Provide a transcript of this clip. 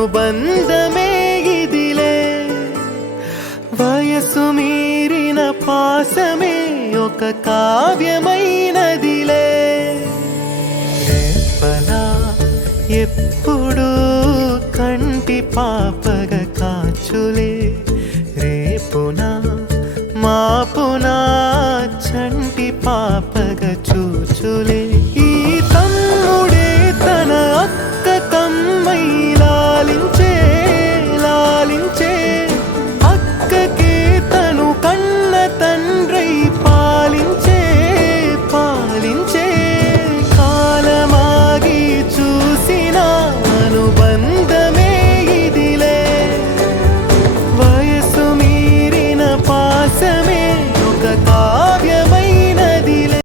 అనుబంధమే ఇదిలే వయసు మీరిన పాసమే ఒక కావ్యమైనదిలే రేపలా ఎప్పుడు కంటి పాపగా కాచులే